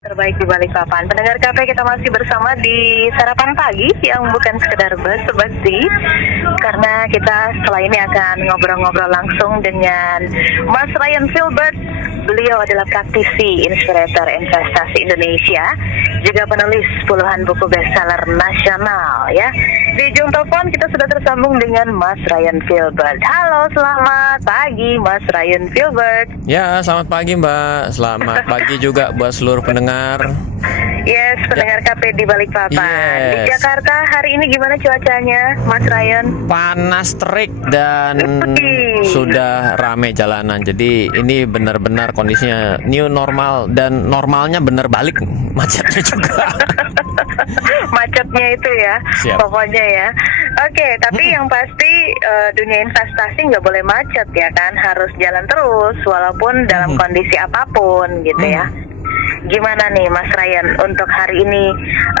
Terbaik di Balikpapan. Pendengar KP, kita masih bersama di sarapan pagi yang bukan sekedar basa-basi, karena kita setelah ini akan ngobrol-ngobrol langsung dengan Mas Ryan Filbert. Beliau adalah praktisi inspirator investasi Indonesia, juga penulis puluhan buku bestseller nasional ya. Di ujung telepon kita sudah tersambung dengan Mas Ryan Filbert. Halo, selamat pagi Mas Ryan Filbert. Ya, selamat pagi Mbak. Selamat pagi juga buat seluruh pendengar. Yes, pendengar KP di Balikpapan. Yes. Di Jakarta hari ini gimana cuacanya, Mas Ryan? Panas terik dan sudah rame jalanan. Jadi ini benar-benar kondisinya new normal, dan normalnya benar balik macetnya juga. Macetnya itu ya, Siap. pokoknya ya. Oke, tapi yang pasti dunia investasi nggak boleh macet ya kan, harus jalan terus walaupun dalam kondisi apapun gitu ya. Gimana nih Mas Ryan untuk hari ini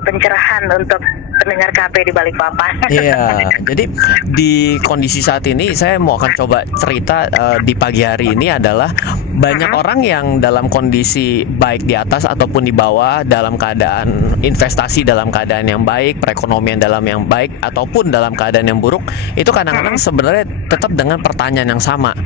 pencerahan untuk pendengar KP di Balikpapan? Iya, jadi di kondisi saat ini saya mau akan coba cerita di pagi hari ini adalah banyak orang yang dalam kondisi baik di atas ataupun di bawah, dalam keadaan investasi dalam keadaan yang baik, perekonomian dalam yang baik ataupun dalam keadaan yang buruk, itu kadang-kadang sebenarnya tetap dengan pertanyaan yang sama.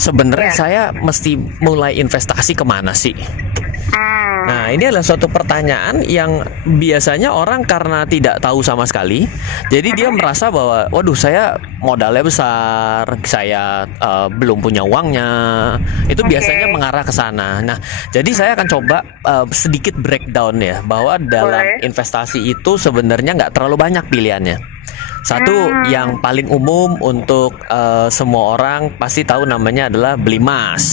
Sebenarnya saya mesti mulai investasi kemana sih? Nah, ini adalah suatu pertanyaan yang biasanya orang karena tidak tahu sama sekali, jadi dia merasa bahwa, waduh, saya modalnya besar, saya belum punya uangnya. Itu biasanya mengarah ke sana. Nah, jadi saya akan coba sedikit breakdown ya, bahwa dalam investasi itu sebenarnya nggak terlalu banyak pilihannya. Satu yang paling umum untuk semua orang pasti tahu, namanya adalah beli emas.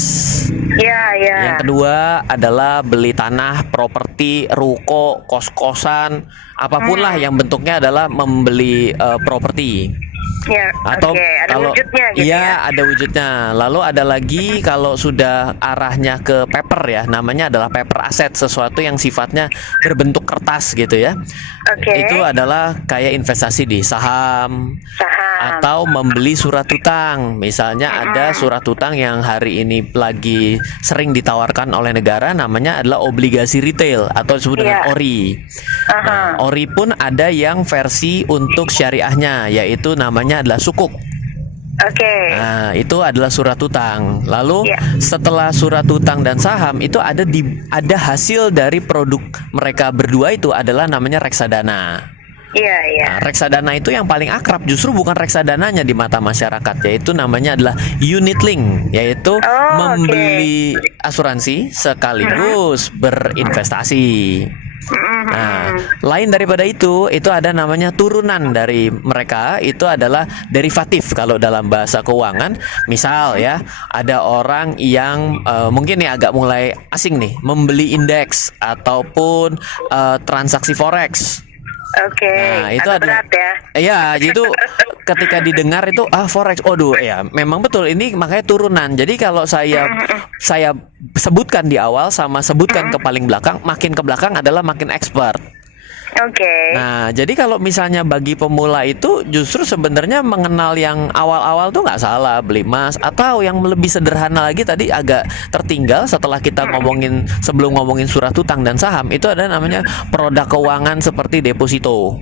Iya, iya. Yang kedua adalah beli tanah, properti, ruko, kos-kosan, apapun lah yang bentuknya adalah membeli properti. Ya, Atau ada kalau wujudnya gitu ya. iya, ada wujudnya. Lalu ada lagi kalau sudah arahnya ke paper ya, namanya adalah paper asset, sesuatu yang sifatnya berbentuk kertas gitu ya. Itu adalah kayak investasi di saham atau membeli surat utang. Misalnya ada surat utang yang hari ini lagi sering ditawarkan oleh negara, namanya adalah obligasi retail atau disebut dengan ORI. Nah, ORI pun ada yang versi untuk syariahnya, yaitu namanya adalah sukuk. Nah, itu adalah surat utang. Lalu setelah surat utang dan saham itu ada hasil dari produk mereka berdua, itu adalah namanya reksadana. Iya, iya. Nah, reksadana itu yang paling akrab justru bukan reksadananya di mata masyarakat, yaitu namanya adalah unit link, yaitu membeli asuransi sekaligus berinvestasi. Nah, lain daripada itu ada namanya turunan dari mereka, itu adalah derivatif kalau dalam bahasa keuangan. Misal ya, ada orang yang mungkin nih agak mulai asing nih, membeli indeks ataupun transaksi forex. Nah, itu adalah berat ya. Iya, itu ketika didengar itu forex, ya memang betul, ini makanya turunan. Jadi kalau saya sebutkan di awal sama sebutkan ke paling belakang, makin ke belakang adalah makin expert. Nah, jadi kalau misalnya bagi pemula itu justru sebenarnya mengenal yang awal-awal tuh nggak salah, beli emas, atau yang lebih sederhana lagi tadi agak tertinggal setelah kita sebelum ngomongin surat utang dan saham, itu ada namanya produk keuangan seperti deposito.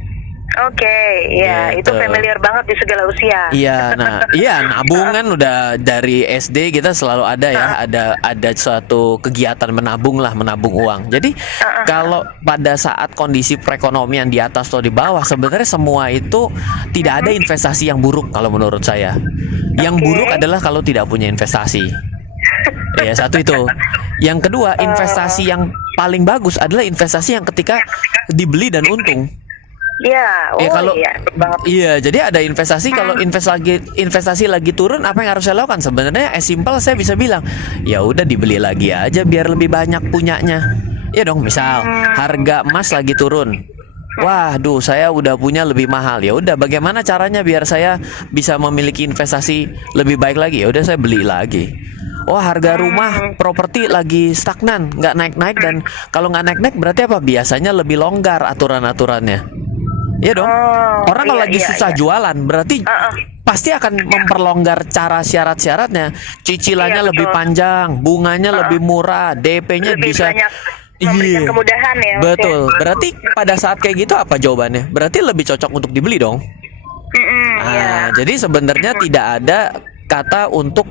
Itu familiar banget di segala usia. Iya, nabungan udah dari SD kita selalu ada ya, ada suatu kegiatan menabung uang. Jadi kalau pada saat kondisi perekonomian di atas atau di bawah, sebenarnya semua itu tidak ada investasi yang buruk kalau menurut saya. Yang buruk adalah kalau tidak punya investasi. Ya, satu itu. Yang kedua, investasi yang paling bagus adalah investasi yang ketika dibeli dan untung. Jadi ada investasi, kalau investasi lagi turun, apa yang harus saya lakukan? Sebenarnya simple, saya bisa bilang, ya udah dibeli lagi aja biar lebih banyak punyanya. Ya dong, misal harga emas lagi turun. Waduh, saya udah punya lebih mahal. Ya udah, bagaimana caranya biar saya bisa memiliki investasi lebih baik lagi? Ya udah, saya beli lagi. Harga rumah properti lagi stagnan, nggak naik-naik, dan kalau nggak naik-naik berarti apa? Biasanya lebih longgar aturan-aturannya. Iya dong. Orang kalau lagi susah jualan berarti pasti akan memperlonggar cara syarat-syaratnya. Cicilannya lebih panjang, bunganya lebih murah, DP-nya bisa banyak. memberikan Iya. kemudahan ya. Betul. Berarti pada saat kayak gitu apa jawabannya? Berarti lebih cocok untuk dibeli dong. Ya. Jadi sebenarnya tidak ada kata untuk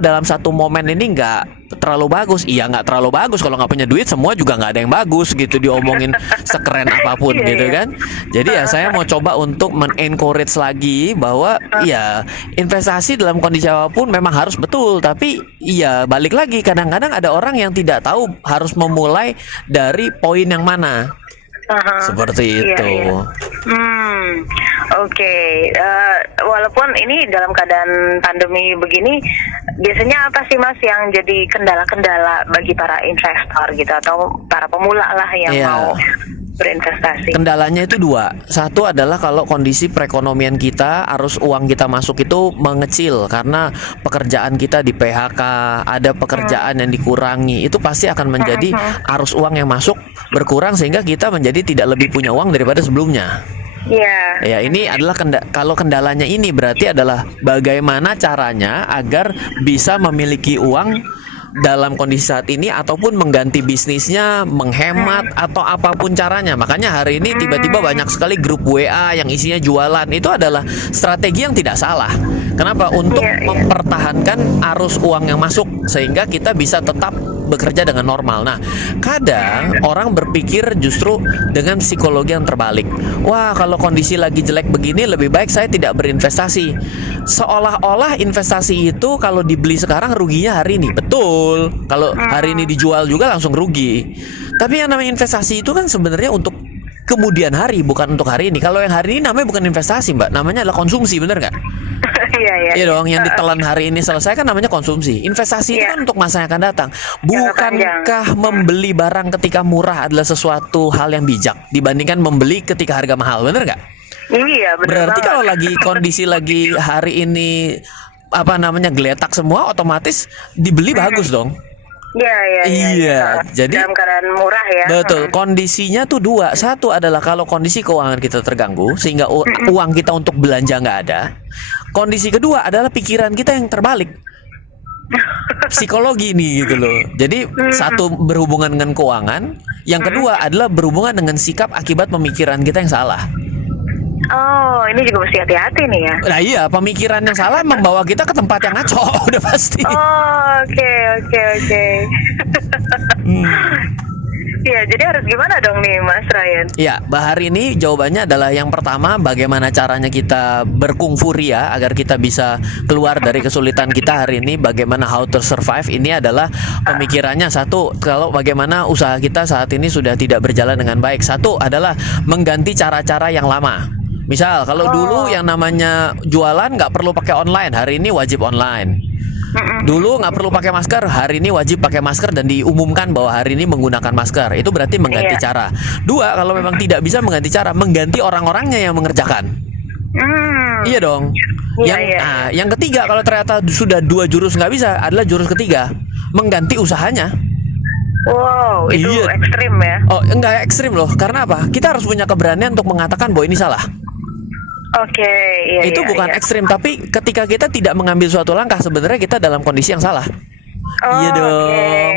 dalam satu momen ini nggak terlalu bagus. Iya, nggak terlalu bagus. Kalau nggak punya duit semua juga nggak ada yang bagus gitu, diomongin sekeren apapun Iya, gitu iya. kan. Jadi ya saya mau coba untuk men-encourage lagi bahwa ya investasi dalam kondisi apapun memang harus betul. Tapi iya balik lagi, kadang-kadang ada orang yang tidak tahu harus memulai dari poin yang mana. Aha. Seperti Iya, itu. iya. Oke. Walaupun ini dalam keadaan pandemi begini, biasanya apa sih Mas yang jadi kendala-kendala bagi para investor gitu atau para pemula lah yang Iya. mau berinvestasi? Kendalanya itu dua. Satu adalah kalau kondisi perekonomian kita, arus uang kita masuk itu mengecil karena pekerjaan kita di PHK, ada pekerjaan yang dikurangi. Itu pasti akan menjadi arus uang yang masuk berkurang sehingga kita menjadi tidak lebih punya uang daripada sebelumnya. Iya. Ya, ini adalah kalau kendalanya ini berarti adalah bagaimana caranya agar bisa memiliki uang dalam kondisi saat ini ataupun mengganti bisnisnya, menghemat atau apapun caranya. Makanya hari ini tiba-tiba banyak sekali grup WA yang isinya jualan. Itu adalah strategi yang tidak salah. Kenapa? Untuk Iya, iya. mempertahankan arus uang yang masuk sehingga kita bisa tetap bekerja dengan normal. Nah, kadang orang berpikir justru dengan psikologi yang terbalik. Wah, kalau kondisi lagi jelek begini lebih baik saya tidak berinvestasi. Seolah-olah investasi itu kalau dibeli sekarang ruginya hari ini. Betul. Kalau hari ini dijual juga langsung rugi. Tapi yang namanya investasi itu kan sebenarnya untuk kemudian hari, bukan untuk hari ini. Kalau yang hari ini namanya bukan investasi, Mbak. Namanya adalah konsumsi, bener nggak? Iya, iya. Iya dong, yang ditelan hari ini selesai kan namanya konsumsi. Investasi itu Iya. kan untuk masa yang akan datang. Jangka Bukankah membeli barang ketika murah adalah sesuatu hal yang bijak dibandingkan membeli ketika harga mahal, bener nggak? Iya, benar. Berarti banget. kalau lagi kondisi lagi hari ini geletak semua, otomatis dibeli bagus dong. Iya, iya, Iya, jadi dalam keadaan murah ya. betul, kondisinya tuh dua. Satu adalah kalau kondisi keuangan kita terganggu sehingga uang kita untuk belanja nggak ada. Kondisi kedua adalah pikiran kita yang terbalik. Psikologi nih gitu loh. Jadi satu berhubungan dengan keuangan, yang kedua adalah berhubungan dengan sikap akibat pemikiran kita yang salah. Oh, ini juga mesti hati-hati nih ya. Nah iya, pemikiran yang salah membawa kita ke tempat yang ngaco, udah pasti. Oh, oke. Iya, jadi harus gimana dong nih Mas Ryan? Ya, hari ini jawabannya adalah yang pertama, bagaimana caranya kita berkungfu ria agar kita bisa keluar dari kesulitan kita hari ini. Bagaimana how to survive, ini adalah pemikirannya. Satu, kalau bagaimana usaha kita saat ini sudah tidak berjalan dengan baik. Satu adalah mengganti cara-cara yang lama. Misal, kalau dulu yang namanya jualan nggak perlu pakai online, hari ini wajib online. Dulu nggak perlu pakai masker, hari ini wajib pakai masker dan diumumkan bahwa hari ini menggunakan masker. Itu berarti mengganti Iya. cara. Dua, kalau memang tidak bisa mengganti cara, mengganti orang-orangnya yang mengerjakan. Iya dong. Iya, Yang iya. yang ketiga, kalau ternyata sudah dua jurus nggak bisa, adalah jurus ketiga, mengganti usahanya. Wow, itu Iya. ekstrim ya. Oh, enggak ekstrim loh. Karena apa? Kita harus punya keberanian untuk mengatakan bahwa ini salah. Oke, iya. Itu iya, bukan iya. ekstrim, tapi ketika kita tidak mengambil suatu langkah, sebenarnya kita dalam kondisi yang salah. Oh, Iya dong,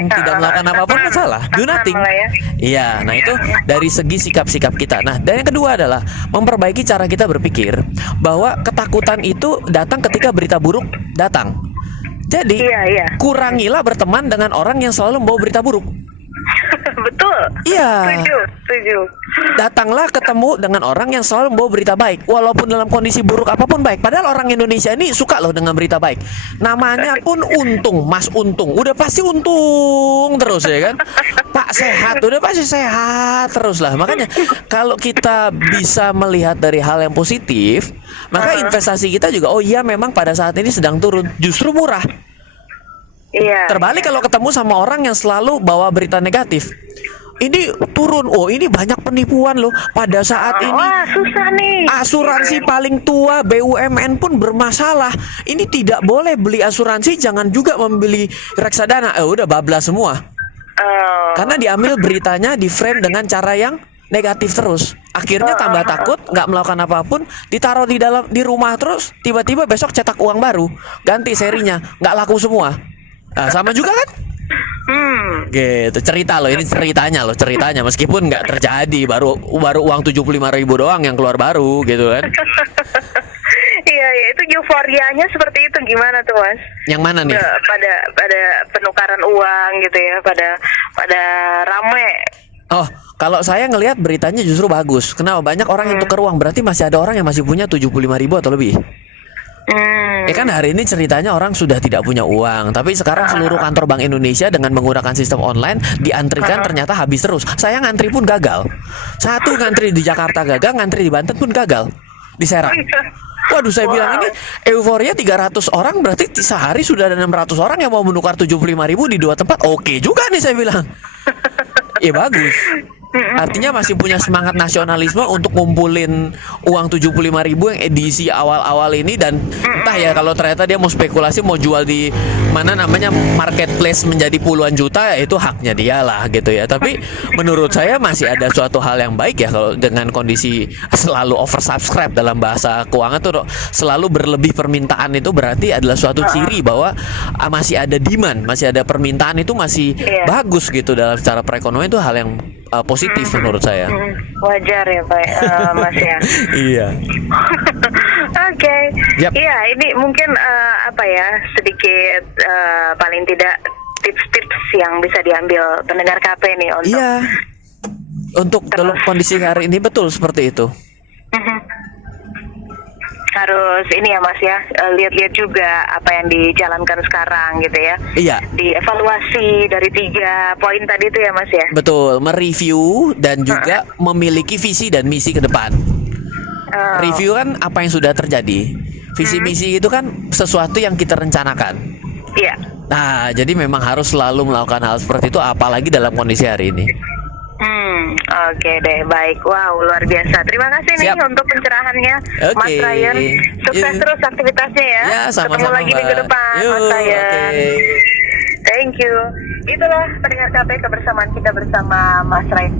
oke. tidak melakukan apapun kan salah. Do Stagnan nothing. malah ya. Iya, nah itu dari segi sikap-sikap kita. Nah, dan yang kedua adalah memperbaiki cara kita berpikir bahwa ketakutan itu datang ketika berita buruk datang. Jadi, Iya, iya. kurangilah berteman dengan orang yang selalu membawa berita buruk. Betul. Iya. Setuju. Datanglah ketemu dengan orang yang selalu membawa berita baik, walaupun dalam kondisi buruk apapun baik. Padahal orang Indonesia ini suka loh dengan berita baik. Namanya pun Untung, Mas Untung. Udah pasti untung terus ya kan. Pak sehat, udah pasti sehat terus lah. Makanya kalau kita bisa melihat dari hal yang positif, maka investasi kita juga, oh iya memang pada saat ini sedang turun, justru murah. Iya. Terbalik kalau ketemu sama orang yang selalu bawa berita negatif. Ini turun, oh ini banyak penipuan loh. Pada saat ini Wah, susah nih. asuransi paling tua BUMN pun bermasalah. Ini tidak boleh beli asuransi, jangan juga membeli reksadana. Udah bablas semua. Oh, Karena diambil beritanya di frame dengan cara yang negatif terus. Akhirnya tambah takut, nggak melakukan apapun, ditaruh di rumah terus. Tiba-tiba besok cetak uang baru, ganti serinya, nggak laku semua. Nah, sama juga kan? Gitu, cerita loh, ini ceritanya meskipun nggak terjadi, baru uang 75.000 doang yang keluar baru gitu kan. Iya, ya, itu euforianya seperti itu, gimana tuh Mas? Yang mana nih? Pada penukaran uang gitu ya, pada rame. Oh, kalau saya ngelihat beritanya justru bagus. Kenapa? Banyak orang yang tukar uang, berarti masih ada orang yang masih punya 75.000 atau lebih. Ya kan hari ini ceritanya orang sudah tidak punya uang, tapi sekarang seluruh kantor Bank Indonesia dengan menggunakan sistem online diantrikan ternyata habis terus. Saya ngantri pun gagal. Satu ngantri di Jakarta gagal, ngantri di Banten pun gagal. Di Serang. Waduh, saya bilang ini euforia 300 orang, berarti sehari sudah ada 600 orang yang mau menukar 75.000 di dua tempat. Oke juga nih saya bilang. Ya bagus. Artinya masih punya semangat nasionalisme untuk ngumpulin uang 75.000 yang edisi awal-awal ini. Dan entah ya, kalau ternyata dia mau spekulasi, mau jual di mana namanya marketplace menjadi puluhan juta, ya itu haknya dia lah gitu ya. Tapi menurut saya masih ada suatu hal yang baik ya, kalau dengan kondisi selalu oversubscribe dalam bahasa keuangan tuh, selalu berlebih permintaan, itu berarti adalah suatu ciri bahwa masih ada demand, masih ada permintaan, itu masih bagus gitu dalam secara perekonomian. Itu hal yang positif menurut saya. Wajar ya Pak, Mas ya. Iya. Oke. Yap. Iya, ini mungkin apa ya, sedikit paling tidak tips-tips yang bisa diambil pendengar KP nih untuk. Iya. Untuk dalam kondisi hari ini betul seperti itu. Harus ini ya Mas ya, lihat-lihat juga apa yang dijalankan sekarang gitu ya. Iya. Dievaluasi dari 3 poin tadi itu ya Mas ya. Betul, mereview dan juga memiliki visi dan misi ke depan. Review kan apa yang sudah terjadi. Visi misi itu kan sesuatu yang kita rencanakan. Iya. Nah, jadi memang harus selalu melakukan hal seperti itu, apalagi dalam kondisi hari ini. Oke deh, baik. Wow, luar biasa. Terima kasih nih untuk pencerahannya, Mas Ryan. Sukses terus aktivitasnya ya. Sama-sama, ketemu lagi minggu depan, Mas Ryan. Thank you. Itulah pendengar KP, kebersamaan kita bersama Mas Ryan.